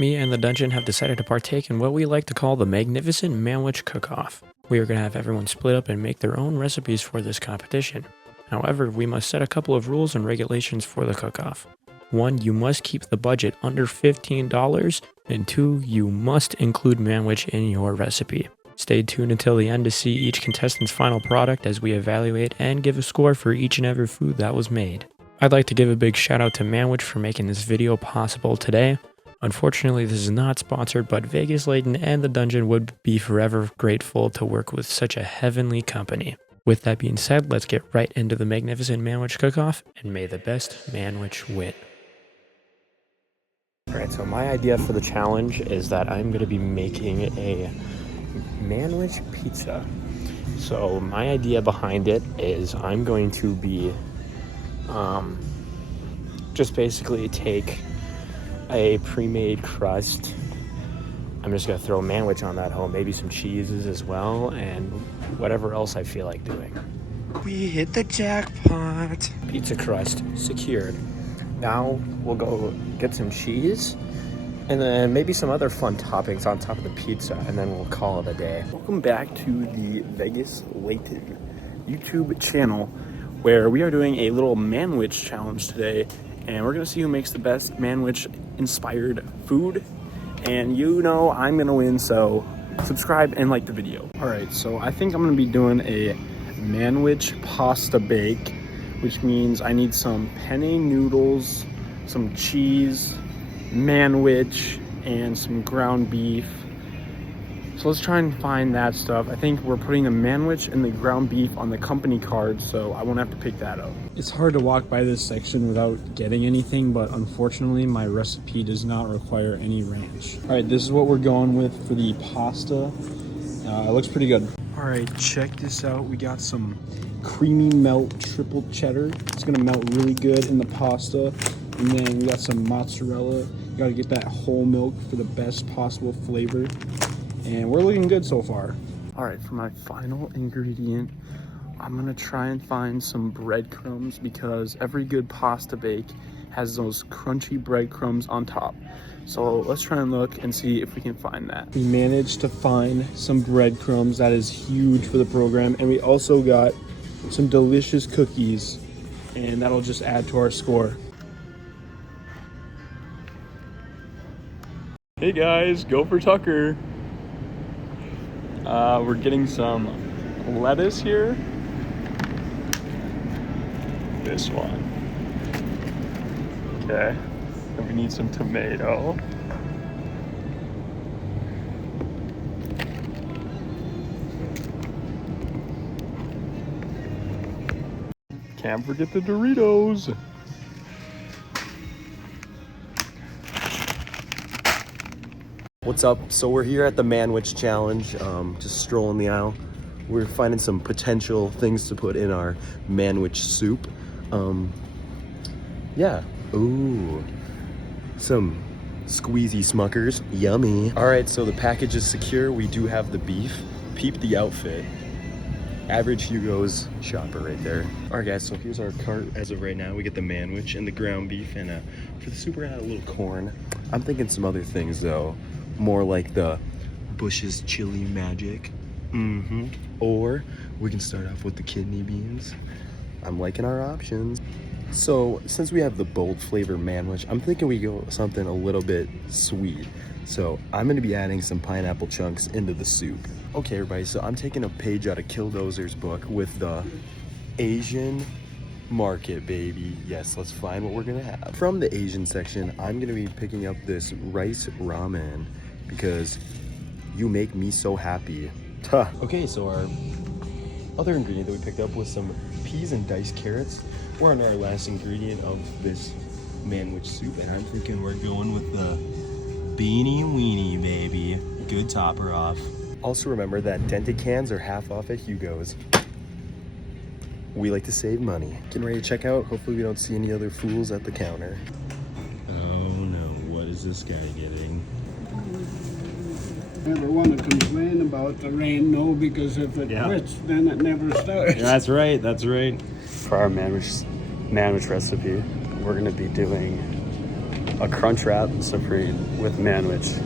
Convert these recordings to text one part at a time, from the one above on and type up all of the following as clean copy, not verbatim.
Me and the dungeon have decided to partake in what we like to call the Magnificent Manwich Cook-off. We are going to have everyone split up and make their own recipes for this competition. However, we must set a couple of rules and regulations for the cook-off. 1. You must keep the budget under $15, and 2. You must include Manwich in your recipe. Stay tuned until the end to see each contestant's final product as we evaluate and give a score for each and every food that was made. I'd like to give a big shout out to Manwich for making this video possible today. Unfortunately, this is not sponsored, but Vegas Layton and the Dungeon would be forever grateful to work with such a heavenly company. With that being said, let's get right into the Magnificent Manwich Cook-off, and may the best Manwich win. Alright, so my idea for the challenge is that I'm going to be making a Manwich pizza. So my idea behind it is I'm going to be just basically take a pre-made crust. I'm just gonna throw Manwich on that home, maybe some cheeses as well, and whatever else I feel like doing. We hit the jackpot. Pizza crust secured. Now we'll go get some cheese and then maybe some other fun toppings on top of the pizza, and then we'll call it a day. Welcome back to the Vegas Layton YouTube channel, where we are doing a little Manwich challenge today, and we're gonna see who makes the best Manwich inspired food. And you know I'm gonna win, so subscribe and like the video. All right, so I think I'm gonna be doing a Manwich pasta bake, which means I need some penne noodles, some cheese, Manwich, and some ground beef. So let's try and find that stuff. I think we're putting the Manwich and the ground beef on the company card, so I won't have to pick that up. It's hard to walk by this section without getting anything, but unfortunately my recipe does not require any ranch. All right, this is what we're going with for the pasta. It looks pretty good. All right, check this out. We got some creamy melt triple cheddar. It's gonna melt really good in the pasta. And then we got some mozzarella. You gotta get that whole milk for the best possible flavor. And we're looking good so far. All right, for my final ingredient, I'm gonna try and find some breadcrumbs, because every good pasta bake has those crunchy breadcrumbs on top. So let's try and look and see if we can find that. We managed to find some breadcrumbs. That is huge for the program. And we also got some delicious cookies, and that'll just add to our score. Hey guys, go for Tucker. We're getting some lettuce here. This one. Okay. And we need some tomato. Can't forget the Doritos. What's up? So we're here at the Manwich Challenge, just strolling the aisle. We're finding some potential things to put in our Manwich soup. Yeah. Ooh. Some squeezy Smuckers. Yummy. All right, so the package is secure. We do have the beef. Peep the outfit. Average Hugo's shopper right there. All right, guys, so here's our cart as of right now. We get the Manwich and the ground beef, and for the soup, we're gonna add a little corn. I'm thinking some other things, though. More like the Bush's chili magic. Or we can start off with the kidney beans. I'm liking our options. So since we have the bold flavor Manwich, I'm thinking we go something a little bit sweet. So I'm gonna be adding some pineapple chunks into the soup. Okay, everybody, so I'm taking a page out of Killdozer's book with the Asian market, baby. Yes, let's find what we're gonna have. From the Asian section, I'm gonna be picking up this rice ramen, because you make me so happy. Tuh. Okay, so our other ingredient that we picked up was some peas and diced carrots. We're on our last ingredient of this Manwich soup, and I'm thinking we're going with the beanie weenie, baby. Good topper off. Also remember that dented cans are half off at Hugo's. We like to save money. Getting ready to check out. Hopefully we don't see any other fools at the counter. Oh no, what is this guy getting? Never want to complain about the rain, no, because if it quits, then it never starts. Yeah, that's right, that's right. For our Manwich recipe, we're gonna be doing a Crunchwrap Supreme with Manwich.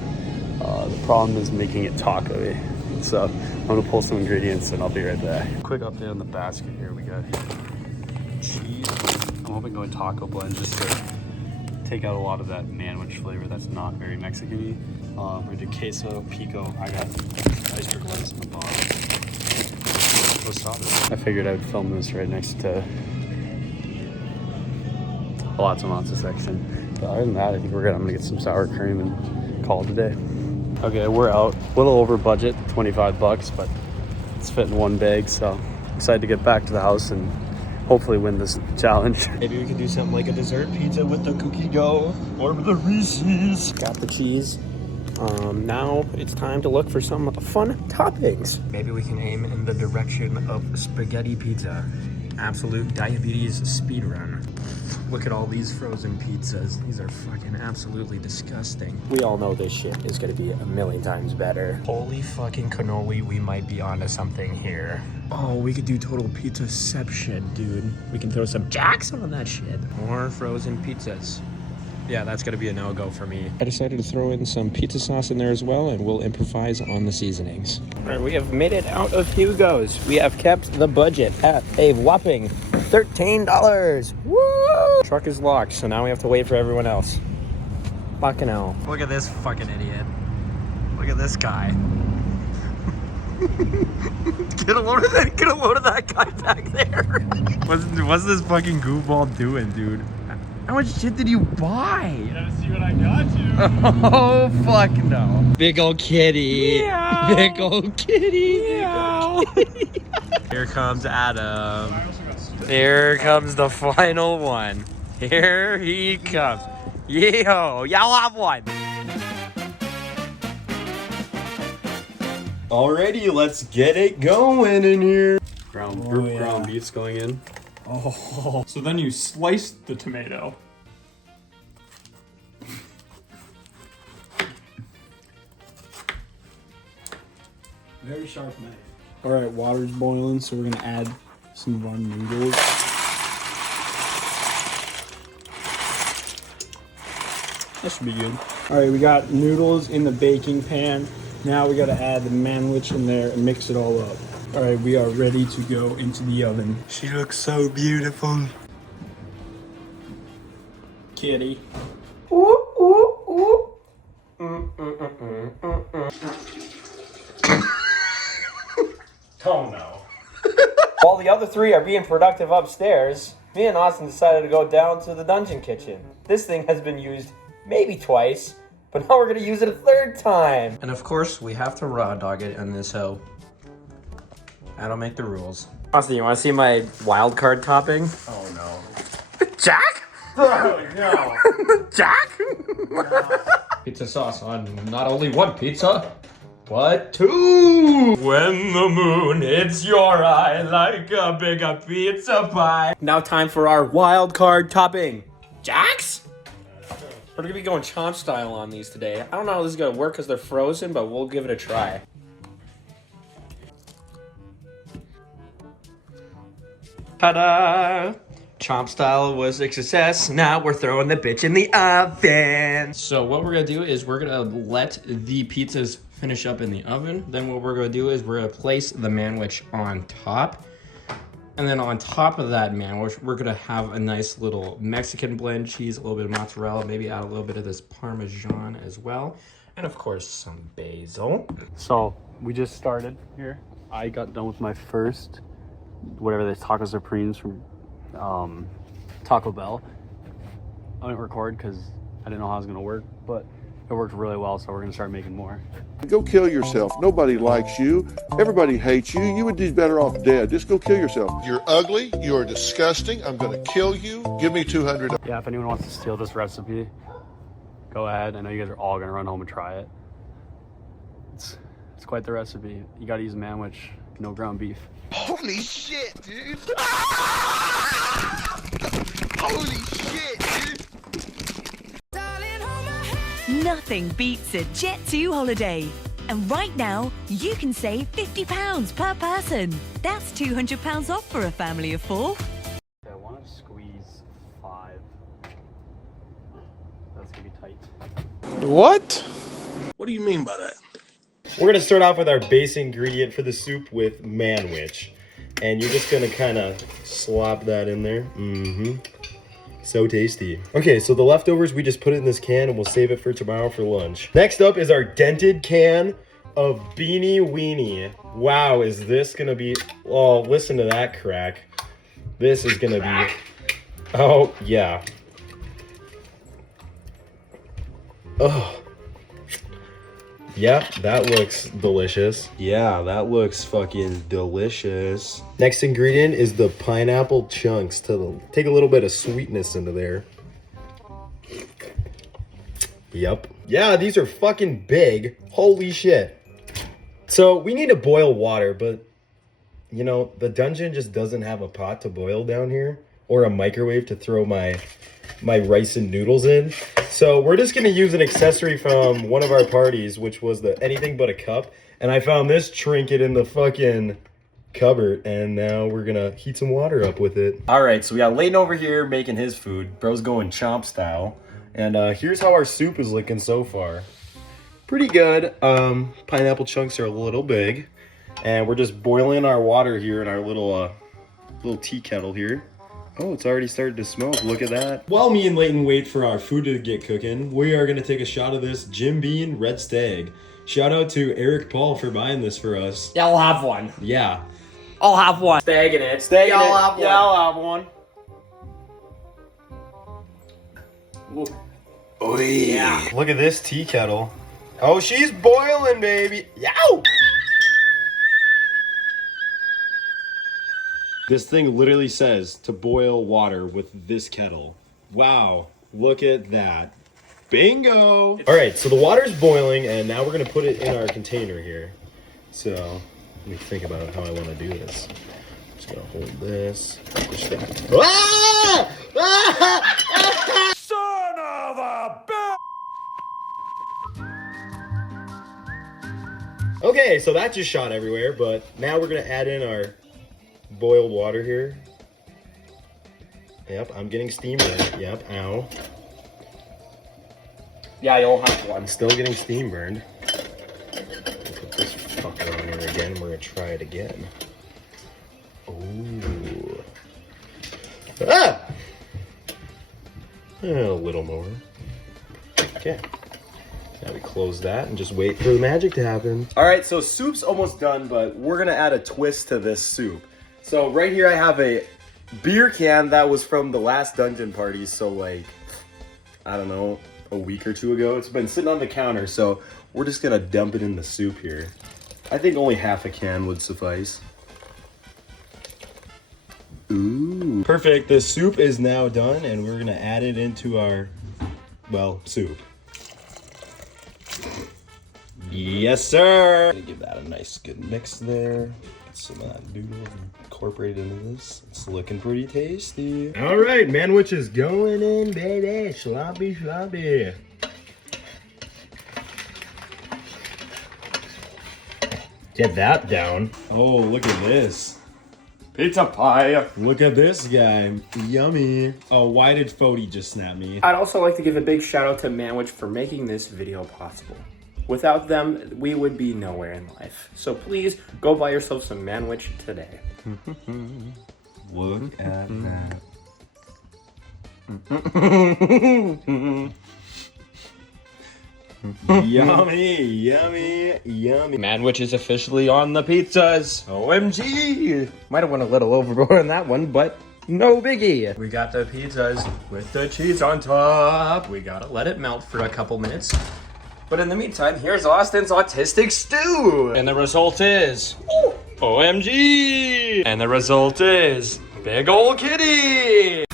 The problem is making it taco-y. So I'm gonna pull some ingredients and I'll be right back. Quick update on the basket here. We got cheese. I'm hoping going taco blend just to take out a lot of that Manwich flavor that's not very Mexican-y. We're gonna do queso, pico. I got iceberg lettuce in the bottom. I figured I'd film this right next to lots and lots of section. But other than that, I think we're good. I'm gonna get some sour cream and call it a day. Okay, we're out. A little over budget, 25 bucks, but it's fitting one bag, so excited to get back to the house and hopefully win this challenge. Maybe we could do something like a dessert pizza with the cookie dough or with the Reese's. Got the cheese. Now it's time to look for some fun toppings. Maybe we can aim in the direction of spaghetti pizza. Absolute diabetes speed run. Look at all these frozen pizzas. These are fucking absolutely disgusting. We all know this shit is gonna be a million times better. Holy fucking cannoli, we might be onto something here. Oh, we could do total pizzaception, dude. We can throw some jacks on that shit. More frozen pizzas. Yeah, that's gonna be a no-go for me. I decided to throw in some pizza sauce in there as well, and we'll improvise on the seasonings. All right, we have made it out of Hugo's. We have kept the budget at a whopping $13. Woo! Truck is locked, so now we have to wait for everyone else. Fucking hell. Look at this fucking idiot. Look at this guy. Get a load of that guy back there. What's this fucking goofball doing, dude? How much shit did you buy? You gotta see what I got you. Oh, fuck no. Big old kitty. Meow. Big old kitty. Meow. Here comes Adam. Here comes the final one. Here he comes. Yo, y'all have one. Alrighty, let's get it going in here. Ground beef's going in. Oh. So then you slice the tomato. Very sharp knife. All right, water's boiling, so we're gonna add some of our noodles. That should be good. All right, we got noodles in the baking pan. Now we gotta add the manwich in there and mix it all up. All right, we are ready to go into the oven. She looks so beautiful. Kitty. Oh no. While the other three are being productive upstairs, me and Austin decided to go down to the dungeon kitchen. This thing has been used maybe twice, but now we're gonna use it a third time. And of course, we have to raw dog it in this hoe. I don't make the rules. Austin, you wanna see my wild card topping? Oh no. Jack? Oh no. Jack? No. Pizza sauce on not only one pizza, but two. When the moon hits your eye like a big pizza pie. Now time for our wild card topping. Jacks? We're gonna be going chomp style on these today. I don't know how this is gonna work because they're frozen, but we'll give it a try. Ta-da! Chomp style was a success. Now we're throwing the bitch in the oven. So what we're gonna do is we're gonna let the pizzas finish up in the oven. Then what we're gonna do is we're gonna place the manwich on top. And then on top of that manwich, we're gonna have a nice little Mexican blend cheese, a little bit of mozzarella, maybe add a little bit of this Parmesan as well. And of course, some basil. So we just started here. I got done with my first, whatever the taco supremes from Taco Bell. I didn't record because I didn't know how it was gonna work, but it worked really well, so we're gonna start making more. Go kill yourself. Nobody likes you. Everybody hates you. You would be better off dead. Just go kill yourself. You're ugly. You're disgusting. I'm going to kill you. Give me $200. Yeah, if anyone wants to steal this recipe, go ahead. I know you guys are all gonna run home and try it. It's quite the recipe. You gotta use a manwich, no ground beef. Holy shit, dude. Holy shit, dude. Nothing beats a Jet2 holiday. And right now, you can save £50 per person. That's £200 off for a family of 4. Okay, I want to squeeze 5. That's gonna be What? What do you mean by that? We're gonna start off with our base ingredient for the soup with manwich. And you're just gonna kind of slop that in there. So tasty. Okay, so the leftovers, we just put it in this can and we'll save it for tomorrow for lunch. Next up is our dented can of Beanie Weenie. Wow, is this gonna be, oh, listen to that crack. This is gonna be, oh, yeah. Oh. Yep, that looks delicious. Yeah, that looks fucking delicious. Next ingredient is the pineapple chunks to take a little bit of sweetness into there. Yep. Yeah, these are fucking big. Holy shit. So we need to boil water, but you know, the dungeon just doesn't have a pot to boil down here or a microwave to throw my rice and noodles in. So we're just gonna use an accessory from one of our parties, which was the anything but a cup. And I found this trinket in the fucking cupboard, and now we're gonna heat some water up with it. All right, so we got Layton over here making his food. Bro's going chomp style. And here's how our soup is looking so far. Pretty good. Pineapple chunks are a little big. And we're just boiling our water here in our little tea kettle here. Oh, it's already started to smoke. Look at that. While me and Layton wait for our food to get cooking, we are going to take a shot of this Jim Beam Red Stag. Shout out to Eric Paul for buying this for us. Yeah, I'll have one. Yeah. I'll have one. Stag in it. Stag in it. Have one. Yeah, I'll have one. Ooh. Oh, yeah. Look at this tea kettle. Oh, she's boiling, baby. Yow! This thing literally says to boil water with this kettle. Wow, look at that. Bingo! All right, so the water's boiling, and now we're gonna put it in our container here. So, let me think about how I wanna do this. I'm just gonna hold this, push that. Ah! Ah! Son of a bitch! Okay, so that just shot everywhere, but now we're gonna add in our boiled water here. Yep, I'm getting steam burned. Yep, ow. Yeah, you'll have one. I'm still getting steam burned. Put this fucker on here again. We're gonna try it again. Ooh. Ah! A little more. Okay. Now we close that and just wait for the magic to happen. All right, so soup's almost done, but we're gonna add a twist to this soup. So right here I have a beer can that was from the last dungeon party, so like, I don't know, a week or two ago. It's been sitting on the counter, so we're just gonna dump it in the soup here. I think only half a can would suffice. Ooh. Perfect, the soup is now done and we're gonna add it into our, well, soup. Yes, sir. Gonna give that a nice good mix there. Get some of that noodle incorporated into this. It's looking pretty tasty. All right, manwich is going in, baby. Sloppy, sloppy. Get that down. Oh, look at this. Pizza pie. Look at this guy. Yummy. Oh, why did Fody just snap me? I'd also like to give a big shout out to Manwich for making this video possible. Without them, we would be nowhere in life. So please go buy yourself some Manwich today. Look at that. Yummy, yummy, yummy. Manwich is officially on the pizzas. OMG! Might have went a little overboard on that one, but no biggie. We got the pizzas with the cheese on top. We gotta let it melt for a couple minutes. But in the meantime, here's Austin's autistic stew. And the result is OMG! And the result is big ol' kitty!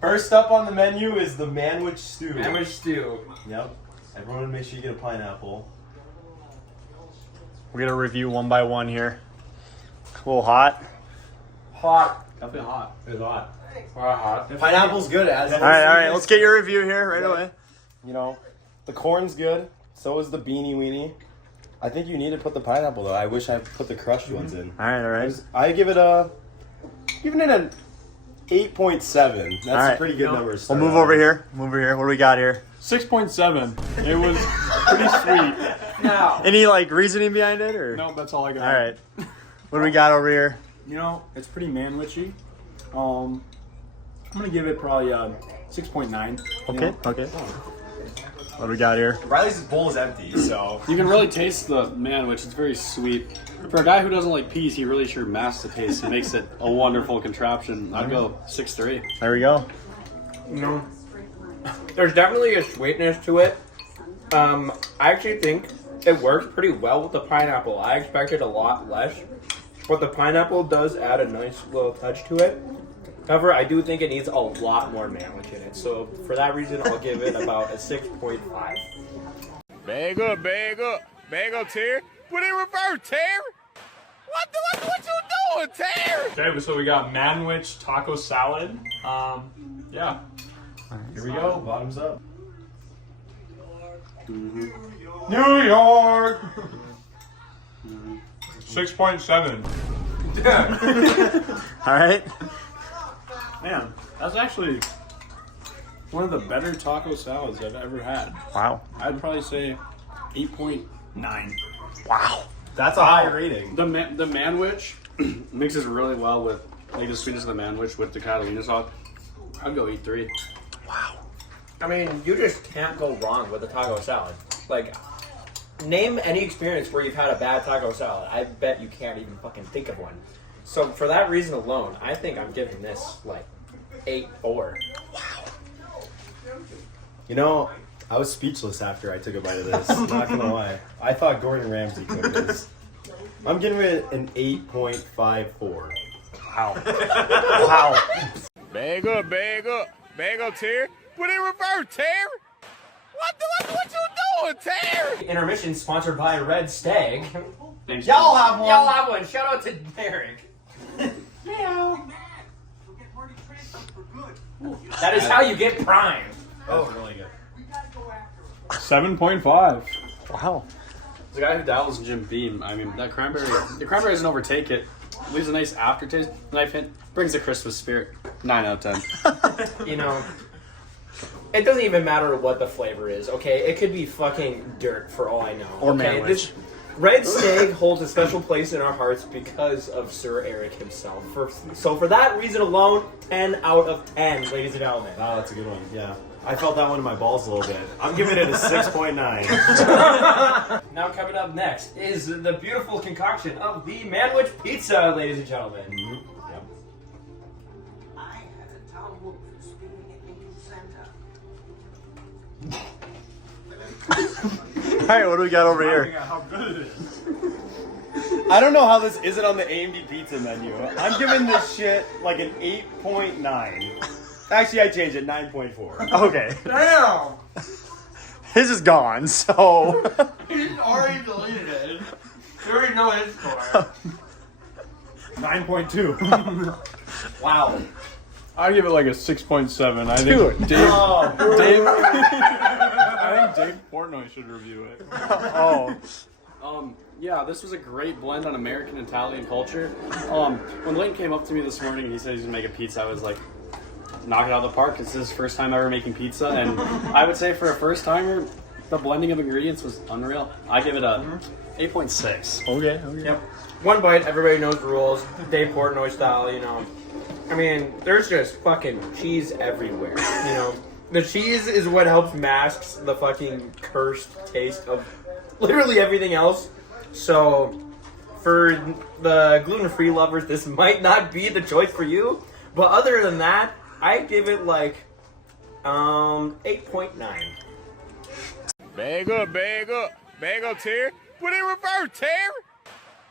First up on the menu is the manwich stew. Manwich stew. Yep. Everyone make sure you get a pineapple. We're gonna review one by one here. A little hot. Hot. Definitely hot. It's hot. Hot. Pineapple's good as All right, let's get your review here right away. You know, the corn's good. So is the beanie weenie. I think you need to put the pineapple though. I wish I put the crushed ones in. All right. I give it a, giving it a 8.7. That's All right. a pretty good number. to We'll start move out. over here. Move over here. What do we got here? 6.7. It was pretty sweet. Any like reasoning behind it, or? No, that's all I got. All right. What do we got over here? You know, it's pretty manwichy. I'm gonna give it probably 6.9. Okay. Okay. What do we got here? Riley's bowl is empty, so. You can really taste the manwich. It's very sweet. For a guy who doesn't like peas, he really sure masks the taste and makes it a wonderful contraption. I'd go 6.3. There we go. You know, there's definitely a sweetness to it. I actually think it works pretty well with the pineapple. I expected a lot less, but the pineapple does add a nice little touch to it. However, I do think it needs a lot more manwich in it. So for that reason, I'll give it about a 6.5. Bag up, bag up. Bag up, Terry. Put in reverse, Terry. What you doing, Terry? Okay, so we got Manwich taco salad. Yeah. Here we go. Bottoms up. New York. 6.7. All right. Man, that's actually one of the better taco salads I've ever had. Wow. I'd probably say 8.9. Wow. That's a high rating. The manwich mixes really well with like the sweetness of the manwich with the Catalina sauce. I'd go 8.3. I mean, you just can't go wrong with a taco salad. Like, name any experience where you've had a bad taco salad. I bet you can't even fucking think of one. So for that reason alone, I think I'm giving this like 8.4. You know, I was speechless after I took a bite of this. Not gonna lie. I thought Gordon Ramsay cooked this. I'm giving it an 8.54. Wow. Wow. Bag up, bag up. Bag up, Terry. Put in reverse, Terry. What you doing, Terry? Intermission sponsored by Red Stag. Thanks. Y'all have one. Y'all have one. Shout out to Derek. That is how you get prime. Oh, really good. 7.5. Wow. The guy who dabbles in Jim Beam, I mean, the cranberry doesn't overtake it. Leaves a nice aftertaste. Knife hint brings a Christmas spirit. 9 out of 10. You know, it doesn't even matter what the flavor is, okay? It could be fucking dirt for all I know. Or okay? manwich. This Red Stag holds a special place in our hearts because of Sir Eric himself. So for that reason alone, 10 out of 10, ladies and gentlemen. Wow, that's a good one. Yeah. I felt that one in my balls a little bit. I'm giving it a 6.9. Now coming up next is the beautiful concoction of the Manwich Pizza, ladies and gentlemen. Yep. I had a towel spinning it into Santa. All right, what do we got over here? How good it is. I don't know how this isn't on the AMD pizza menu. I'm giving this shit like an 8.9. Actually, I changed it, 9.4. Okay. Damn! His is gone, so. He's already deleted it. You already know his score. 9.2. Wow. I'd give it like a 6.7. I Dude. think Dave. I think Dave Portnoy should review it. Oh. Yeah, this was a great blend on American and Italian culture. When Layton came up to me this morning and he said he's gonna make a pizza, I was like, knock it out of the park. It's his first time ever making pizza, and I would say for a first timer, the blending of ingredients was unreal. I give it a 8.6. Okay. Yep. One bite, everybody knows the rules. Dave Portnoy style, you know. I mean, there's just fucking cheese everywhere, you know. The cheese is what helps mask the fucking cursed taste of literally everything else. So, for the gluten-free lovers, this might not be the choice for you. But other than that, I give it like 8.9. Bag up, bag up. Bag up, Terry. Put in reverse, Terry.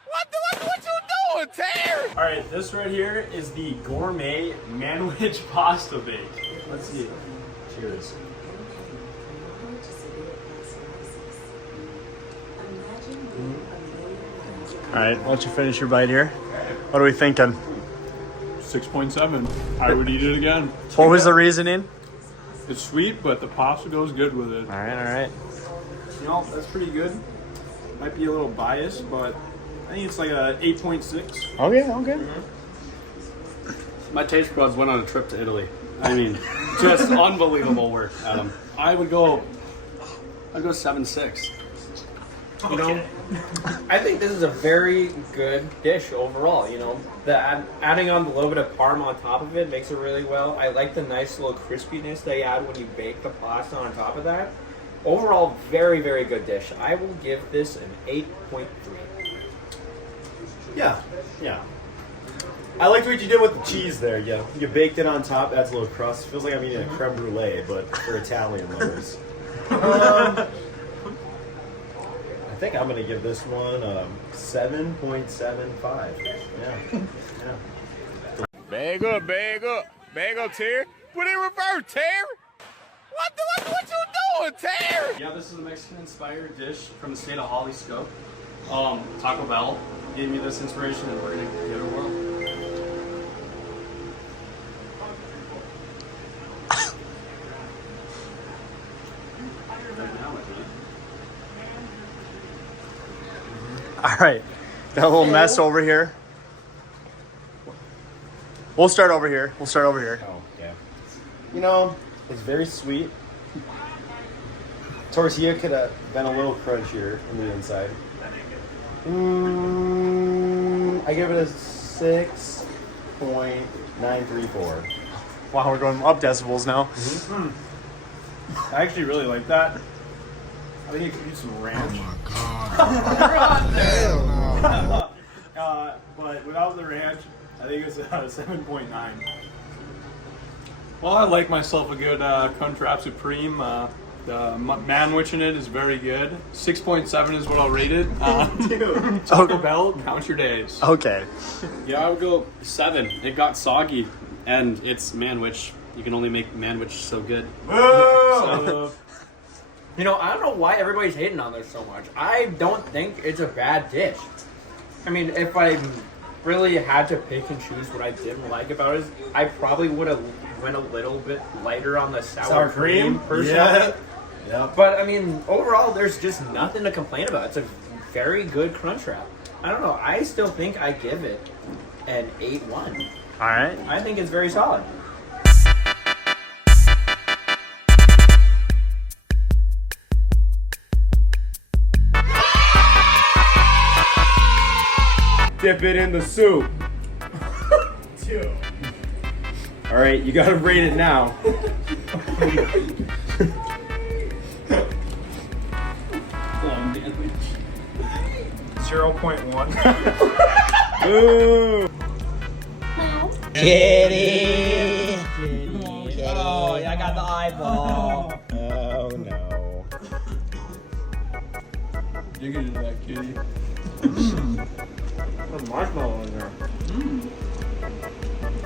What you doing, Terry? All right, this right here is the gourmet manwich pasta bake. Let's see. Cheers. All right, why don't you finish your bite here? What are we thinking? 6.7. I would eat it again. What was the reasoning? It's sweet, but the pasta goes good with it. All right. You know, that's pretty good. Might be a little biased, but I think it's like a 8.6. Okay. My taste buds went on a trip to Italy. I mean, just unbelievable work, Adam. I'd go 7.6. You know, I think this is a very good dish overall. You know, adding on a little bit of parm on top of it makes it really well. I like the nice little crispiness they add when you bake the pasta on top of that. Overall, very, very good dish. I will give this an 8.3. Yeah. I liked what you did with the cheese there. You baked it on top, adds a little crust. Feels like I'm eating a creme brulee, but for Italian lovers. I think I'm gonna give this one 7.75. Yeah. Bag up, Terry. Put it in reverse, Terry. What you doing, Terry? Yeah, this is a Mexican-inspired dish from the state of Holly Scope. Taco Bell gave me this inspiration, and we're gonna give it a whirl. All right, got a little mess over here. We'll start over here. Oh, yeah. You know, it's very sweet. Tortilla could have been a little crunchier on the inside. I give it a 6.934. Wow, we're going up decibels now. I actually really like that. I think you could use some ranch. Oh my God. But without the ranch, I think it's a 7.9. Well, I like myself a good Crunchwrap Supreme. The Manwich in it is very good. 6.7 is what I'll rate it. Taco Bell, count your days. Okay. Yeah, I would go 7. It got soggy, and it's Manwich. You can only make Manwich so good. So, you know, I don't know why everybody's hating on this so much. I don't think it's a bad dish. I mean, if I really had to pick and choose what I didn't like about it, I probably would have went a little bit lighter on the sour cream personally. Yeah. But I mean, overall, there's just nothing to complain about. It's a very good Crunchwrap. I don't know. I still think I give it an 8.1. All right. I think it's very solid. Dip it in the soup. All right, you gotta rate it now. 0.1. Ooh. Kitty. Oh, yeah, I got the eyeball. Oh no. Dig into that, kitty. There's marshmallow in there.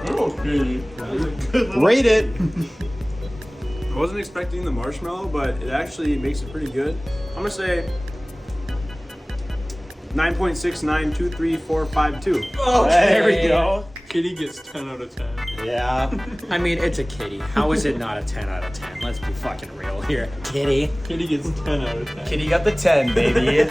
Oh, kitty. Rate it. I wasn't expecting the marshmallow, but it actually makes it pretty good. I'm gonna say 9.6923452. Oh, There we go. Kitty gets 10 out of 10. Yeah. I mean, it's a kitty. How is it not a 10 out of 10? Let's be fucking real here. Kitty. Kitty gets 10 out of 10. Kitty got the 10, baby.